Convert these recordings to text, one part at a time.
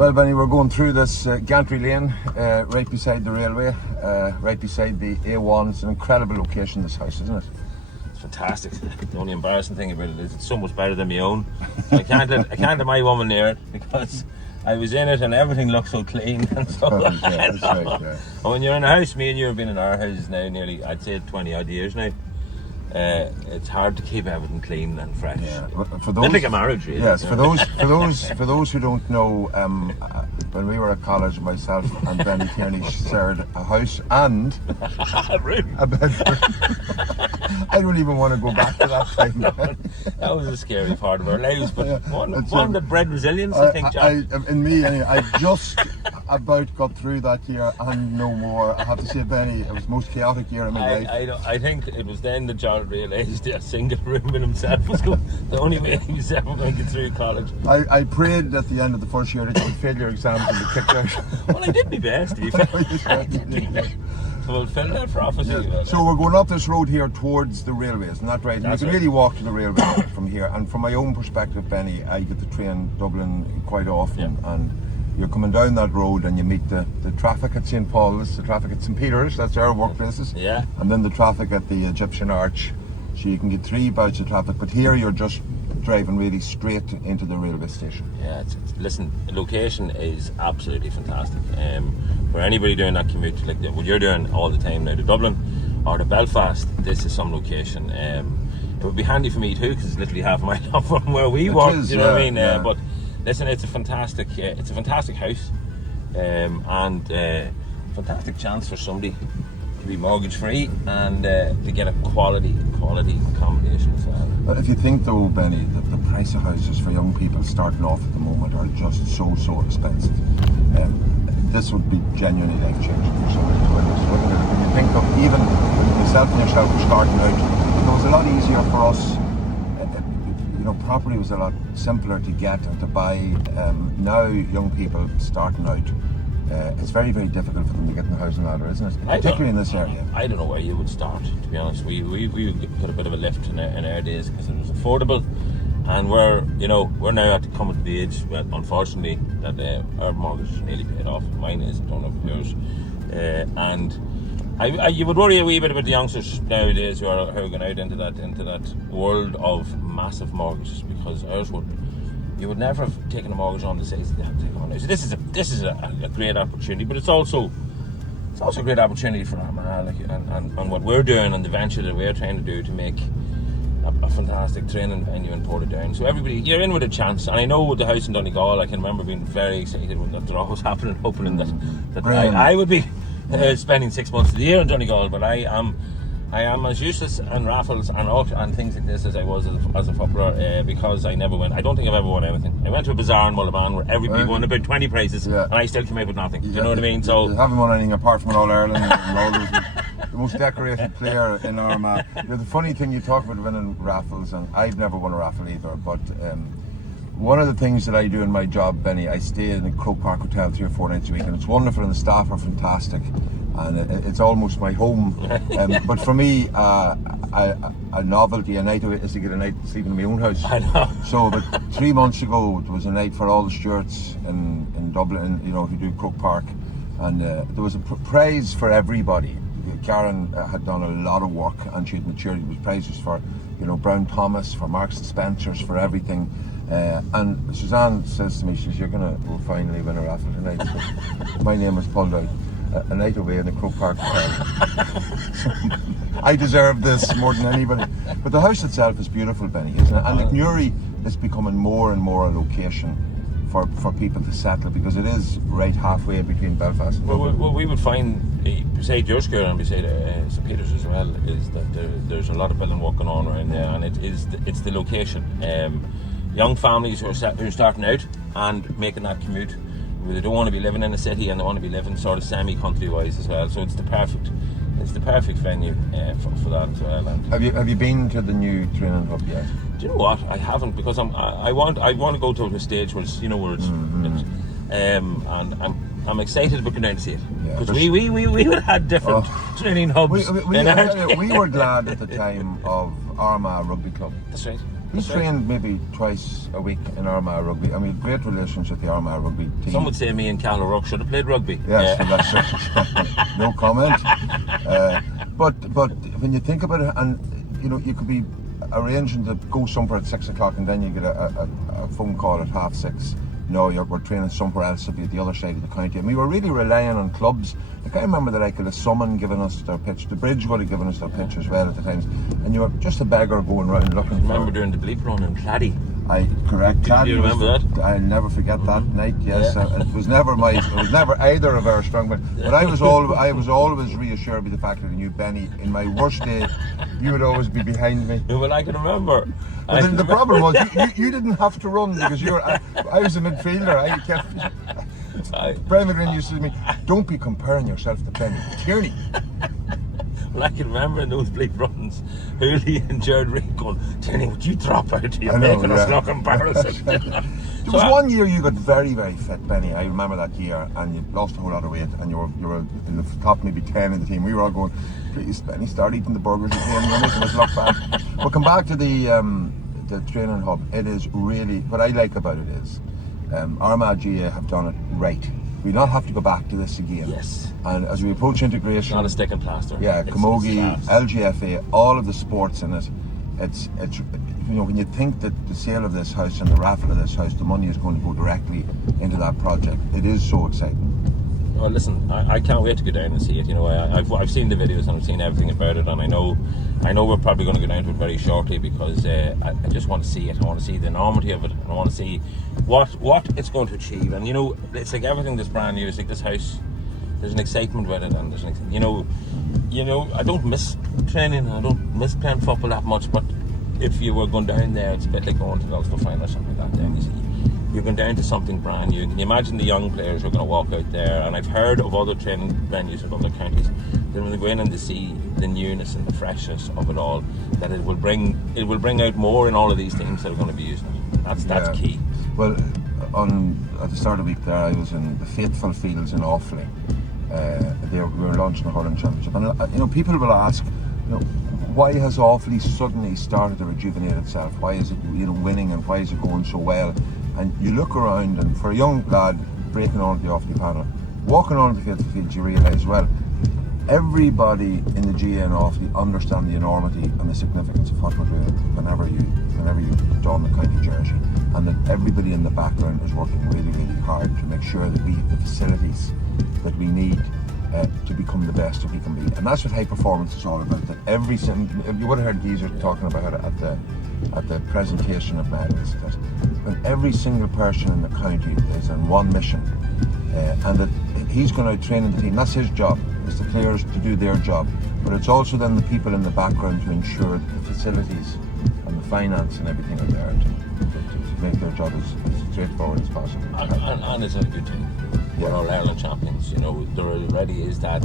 Well, Benny, we're going through this Gantry Lane, right beside the railway, right beside the A1. It's an incredible location, this house, isn't it? It's fantastic. The only embarrassing thing about it is it's so much better than my own. I can't let my woman near it because I was in it and everything looks so clean and so. Yeah, that's right, yeah. And when you're in a house, me and you have been in our houses now nearly, I'd say 20 odd years now. It's hard to keep everything clean and fresh. Yeah, for those, it's like a marriage, really. Yes, for those who don't know, when we were at college, myself and Benny Tierney shared a house and a room. A bedroom. I don't even want to go back to that time. That was a scary part of our lives, but one that bred resilience, I think, John. In me, anyway, I just about got through that year and no more. I have to say, Benny, it was the most chaotic year of my life. I think it was then that Jarlath realised a single room in himself was the only way he was ever going to get through college. I prayed at the end of the first year that you would fail your exams and be kicked out. Well, I did my best, to be fair. So we'll fill that prophecy. Yeah. So we're going up this road here towards the railways, isn't that right? That's you can really walk to the railway from here. And from my own perspective, Benny, I get to train Dublin quite often, and you're coming down that road and you meet the traffic at St. Paul's, the traffic at St. Peter's, that's our workplaces. Yeah. And then the traffic at the Egyptian Arch. So you can get three bouts of traffic, but here you're just driving really straight into the railway station. Yeah, listen, the location is absolutely fantastic. For anybody doing that commute, like what you're doing all the time now to Dublin or to Belfast, this is some location. It would be handy for me too, because it's literally half a mile up from where we work. You know what I mean? Yeah. But listen, it's a fantastic house, and fantastic chance for somebody to be mortgage free and to get a quality accommodation as well. If you think though, Benny, that the price of houses for young people starting off at the moment are just so expensive, this would be genuinely life changing for somebody to witness, wouldn't it? When you think of even when yourself and yourself were starting out, it was a lot easier for us. Property was a lot simpler to get and to buy. Now young people starting out, it's very difficult for them to get in the housing ladder, isn't it? Particularly in this area. I don't know where you would start, to be honest. We put a bit of a lift in our days because it was affordable, and we're now at coming to the age, unfortunately, that our mortgage is nearly paid off. Mine is, I don't know if yours. And you would worry a wee bit about the youngsters nowadays who are going out into that world of massive mortgages, because you would never have taken a mortgage on the say they have to take on now. So this is a great opportunity, but it's also a great opportunity for Armagh, and what we're doing and the venture that we're trying to do to make a fantastic training venue in Portadown. So everybody, you're in with a chance. And I know with the house in Donegal, I can remember being very excited when that was happening, hoping that I would be spending 6 months of the year in Donegal, but I am as useless in raffles and things like this as I was as a footballer, because I never went. I don't think I've ever won anything. I went to a bazaar in Mullaban where everybody won about 20 prizes, and I still came out with nothing. You know what I mean? So you haven't won anything apart from an All-Ireland and all those. The most decorated player in Armagh. The funny thing, you talk about winning raffles, and I've never won a raffle either, but one of the things that I do in my job, Benny, I stay in the Croke Park Hotel 3 or 4 nights a week, and it's wonderful, and the staff are fantastic, and it's almost my home. But for me, a novelty, a night of it is to get a night sleeping in my own house. I know. So about 3 months ago, there was a night for all the stewards in Dublin, who do Croke Park, and there was a prize for everybody. Karen had done a lot of work, and she had matured. It was prizes for, Brown Thomas, for Marks and Spencers, for everything. And Suzanne says to me, she says, we'll finally win a raffle tonight. So my name was pulled out. A night away in the Croke Park Hotel. I deserve this more than anybody. But the house itself is beautiful, Benny, isn't it? And Newry is becoming more and more a location for people to settle, because it is right halfway between Belfast and Dublin. What we would find beside your school and beside St. Peter's as well is that there's a lot of building work going on around there, and it's the location. Young families who are starting out and making that commute, they don't want to be living in a city, and they want to be living sort of semi-country wise as well. So it's the perfect venue for that as well. And have you been to the new training hub yet? Do you know what? I haven't, because I want to go to a stage where it's and I'm excited about going down to see it, because we would have had different training hubs. We were glad at the time of Armagh Rugby Club. That's right. He trained maybe twice a week in Armagh Rugby. I mean, great relations with the Armagh Rugby team. Some would say me and Cal O'Rourke should have played rugby. Yes, well, that's it. No comment. But when you think about it, and you know, you could be arranging to go somewhere at 6 o'clock, and then you get a phone call at 6:30. No, we're training somewhere else to be at the other side of the county. And we were really relying on clubs. Like, I remember that I could have Summon given us their pitch. The Bridge would have given us their pitch as well at the times. And you were just a beggar going around looking for... Remember doing the bleep run in Clady? Correct. Do you remember that? I'll never forget that night. Yes, it was never either of our strong men. But I was always reassured by the fact that I knew Benny. In my worst day, you would always be behind me. Well, I can remember. But then the problem was you didn't have to run because I was a midfielder. I kept. Brendan used to say to me, "Don't be comparing yourself to Benny Tierney." Well, I can remember in those bleep runs, Hooley and Jared Reid going, "Tierney, would you drop out? You're making us look embarrassing." There was one year you got very, very fit, Benny. I remember that year, and you lost a whole lot of weight, and you were in the top maybe 10 in the team. We were all going, "Please, Benny, start eating the burgers again. You're making us look bad." But come back to the training hub. It is really, what I like about it is, Armagh GAA have done it right. We not have to go back to this again. Yes. And as we approach integration, it's not a stick and plaster. Yeah, Camogie, LGFA, all of the sports in it. It's you know, when you think that the sale of this house and the raffle of this house, the money is going to go directly into that project. It is so exciting. Well, listen, I can't wait to go down and see it. You know, I've seen the videos and I've seen everything about it, and I know we're probably going to go down to it very shortly because I just want to see it. I want to see the enormity of it, and I want to see what it's going to achieve. And you know, it's like everything that's brand new. It's like this house. There's an excitement with it, and there's you know, I don't miss training. I don't miss playing football that much. But if you were going down there, it's a bit like going to the Ulster final or something like that. Then you see, you're going down to something brand new. Can you imagine the young players who are going to walk out there? And I've heard of other training venues of other counties that when they go in and they see the newness and the freshness of it all, that it will bring out more in all of these teams that are going to be using it. That's key. Well, at the start of the week there, I was in the Faithful Fields in Offaly. We were launching the hurling championship, and you know, people will ask, you know, why has Offaly suddenly started to rejuvenate itself? Why is it, you know, winning, and why is it going so well? And you look around, and for a young lad breaking onto the Offaly panel, walking onto the Faithful Fields, you realise, well, everybody in the GAA and Offaly understand the enormity and the significance of what we're doing whenever you don the county jersey, and that everybody in the background is working really, really hard to make sure that we have the facilities that we need to become the best that we can be. And that's what high performance is all about. That every you would have heard Geezer talking about it at the presentation of medals, that when every single person in the county is on one mission, and that he's going to train the team. That's his job. It's the players to do their job, but it's also then the people in the background to ensure that the facilities and the finance and everything are there to make their job as straightforward as possible. And it's a good thing. We're all Ireland champions. You know, there already is that.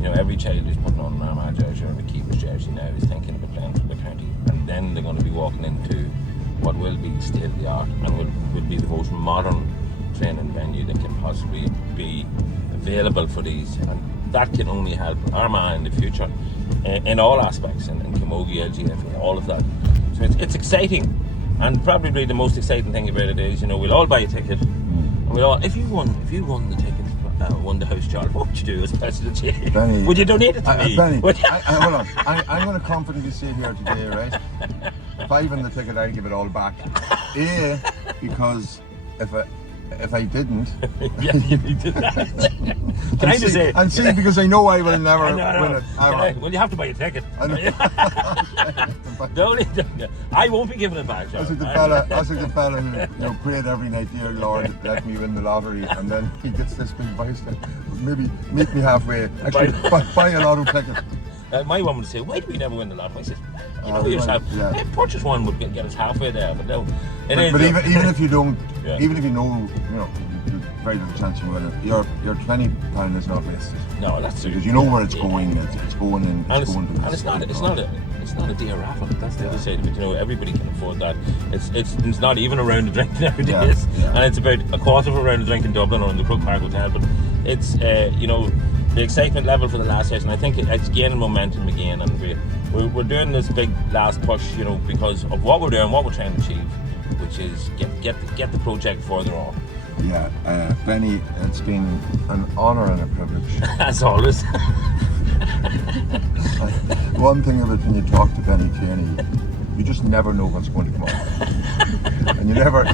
You know, every child who's putting on an Armagh jersey or a keeper's jersey now is thinking about playing for the county, and then they're going to be walking into what will be state of the art and will be the most modern training venue that can possibly be available for these, and that can only help Armagh in the future in all aspects, in Camogie, LGF, all of that. So it's exciting, and probably the most exciting thing about it is, you know, we'll all buy a ticket, and we'll all, if you won the ticket, won the house, Jarlath, what would you do as president? Benny, would you donate it to me? Benny, hold on. I'm going to confidently say here today, right? If I win the ticket, I'll give it all back. Because if I didn't, yeah, you need to. Can I just say? And see, because I know I will never win it. Well, you have to buy a ticket. I won't be giving it back. That's like the fella who prayed every night, "Dear Lord, let me win the lottery," and then he gets this big voice that maybe meet me halfway. Actually, buy a lotto ticket. My woman would say, "Why do we never win the lottery?" I said, "You know yourself. Purchase one would get us halfway there, but no." But even if you don't, even if you know, there's very little chance you win it. Your £20 is not wasted. No, that's because you know where it's going. It's going in. It's not a dear raffle. That's the other side of it. You know, everybody can afford that. It's not even a round of drink nowadays, and it's about a quarter of a round of drink in Dublin or in the Crook Park Hotel. But it's you know, the excitement level for the last session, I think it's gaining momentum again, and we're doing this big last push, you know, because of what we're doing, what we're trying to achieve, which is get the project further on. Yeah, Benny, it's been an honour and a privilege. As always. One thing of it, when you talk to Benny Tierney, you just never know what's going to come up, and you never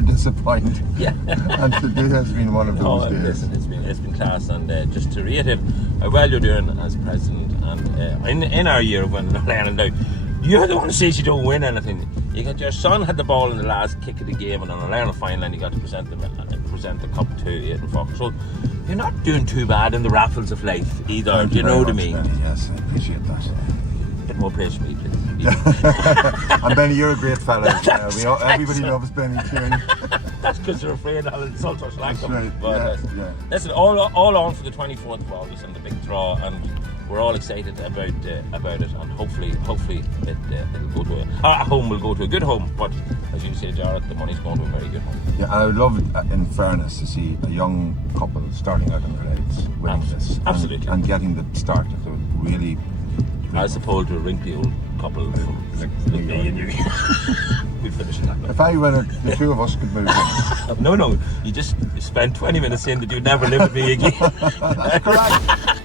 disappoint. Yeah. And today has been one of those days. Listen, it's been class, and just to reiterate how well you're doing as president, and in our year of winning Ireland now, you're the one who says you don't win anything. Your son had the ball in the last kick of the game, and on an Ireland final, and you got to present the cup to 8 and 4. So you're not doing too bad in the raffles of life either. Thank Do you know what I much, mean? Benny. Yes, I appreciate that. A bit more praise for me, please. And Benny, you're a great fella. Everybody loves Benny Tierney. That's because they're afraid I'll insult or slag them. Right. But Yeah. listen, all on for the 24th of August and the big draw, and we're all excited about it, and hopefully it'll go to our home will go to a good home. But as you say, Jarlath, the money's going to a very good home. Yeah, and I would love, in fairness, to see a young couple starting out in their lives winning this. Absolutely. And getting the start of the really... As opposed to a wrinkly old couple from like me and you. We'd finish it that way. If I win it, the two of us could move in. No, you just spent 20 minutes saying that you'd never live with me again. That's correct.